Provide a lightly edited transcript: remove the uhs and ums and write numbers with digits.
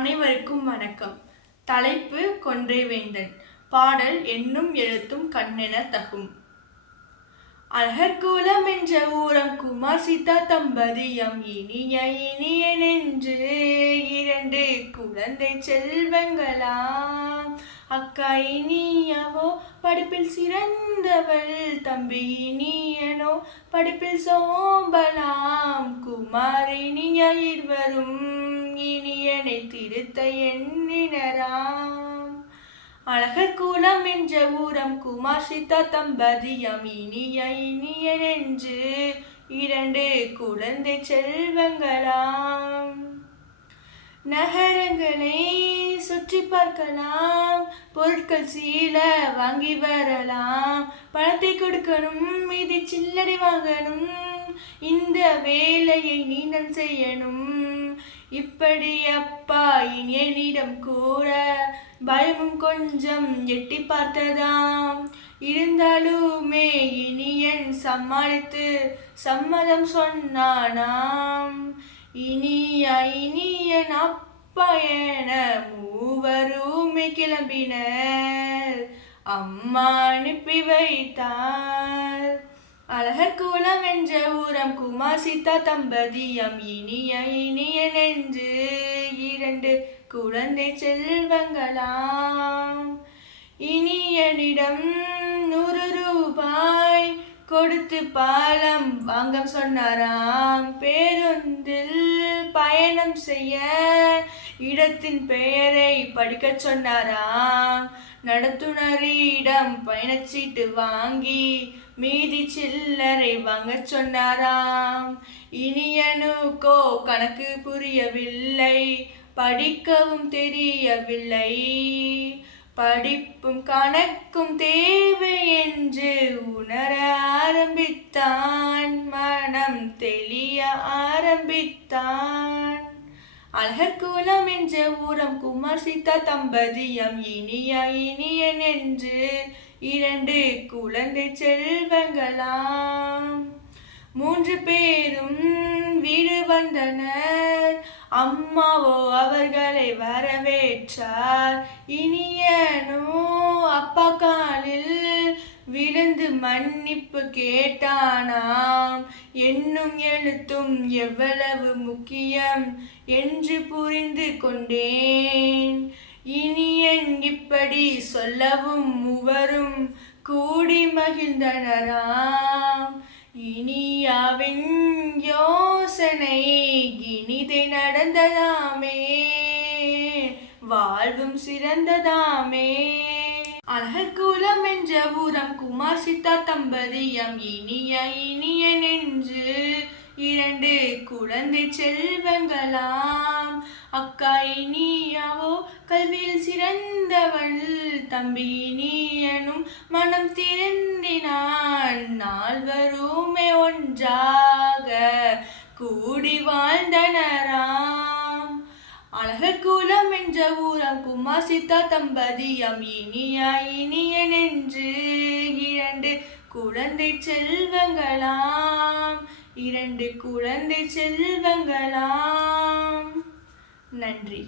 அனைவருக்கும் வணக்கம். தலைப்பு கொன்றை வேந்தன். பாடல் எண்ணும் எழுத்தும் கண்ணென தகும். அழகர்குலம் என்ற ஊரம் குமார் சீதா தம்பதியம் இனிய இனிய நெஞ்சு இரண்டு குழந்தை செல்வங்களாம். அக்கா இனியவோ படிப்பில் சிறந்தவள், தம்பி இனியனோ படிப்பில் சோம்பலாம். குமார் இனிய இருவரும் இனியனை திருத்த எண்ணினராம். அழகர்குலம் என்ற ஊரம் குமார் சீதா தம்பதியம் இனிய இனிய நெஞ்சு இரண்டு குழந்தை செல்வங்களாம். நகரங்களை சுற்றி பார்க்கலாம், பொருட்கள் சீல வாங்கி வரலாம். பணத்தை கொடுக்கணும், மீதி சில்லறை வாங்கணும், இந்த வேலையை நீதான் செய்யணும். இப்படி அப்பா இனியனிடம் கூற பயமும் கொஞ்சம் எட்டி பார்த்ததாம். இருந்தாலுமே இனியன் சமாளித்து சம்மதம் சொன்னானாம். இனியன் அப்பா என மூவருமே கிளம்பினர், அம்மா அனுப்பி வைத்தார். அழகர்குலம் என்ற ஊரம் குமார் சீதா தம்பதியம் இனிய இனிய நெஞ்சு இரண்டு குழந்தை செல்வங்களாம். இனியனிடம் 100 ரூபாய் கொடுத்து பாலம் வாங்க சொன்னாராம். பேருந்தில் பயணம் செய்ய இடத்தின் பெயரை படிக்க சொன்னாராம். நடத்துனரிடம் பயணச்சீட்டு வாங்கி மீதி சில்லறை வாங்க சொன்னாராம். இனியனுக்கோ கணக்கு புரியவில்லை, படிக்கவும் தெரியவில்லை. படிப்பும் கணக்கும் தேவை என்று உணர ஆரம்பித்தான், மனம் தெளிய ஆரம்பித்தான். அழகர்குலம் என்ற ஊரம் குமார் சீதா தம்பதியம் இனிய இனிய நெஞ்சு இரண்டு குழந்தை செல்வங்களாம். 3 பேரும் வீடு வந்தனர், அம்மாவோ அவர்களை வரவேற்றார். இனியனோ அப்பா காலில் விழுந்து மன்னிப்பு கேட்டானாம். எண்ணும் எழுத்தும் எவ்வளவு முக்கியம் என்று புரிந்து கொண்டேன். இனியன் இப்படி சொல்லவும் மூவரும் கூடி மகிழ்ந்தனராம். இனியாவின் யோசனை இனிதை நடந்ததாமே, வாழ்வும் சிறந்ததாமே. அழகர்குலம் என்ற ஊரம் குமார் சீதா தம்பதியம் இனிய இனிய நெஞ்சு இரண்டு குழந்தை செல்வங்களாம். அக்கா இனியாவோ கல்வியில் சிறந்தவள், தம்பி இனியனும் மனம் திருந்தினான். நால்வருமே ஒன்றாக கூடி வாழ்ந்தனராம். அழகர்குலம் என்ற ஊரம் குமார் சீதா தம்பதியம் இனிய இனிய நெஞ்சு இரண்டு குழந்தை செல்வங்களாம். இரண்டு குழந்தை செல்வங்களாம். நன்றி.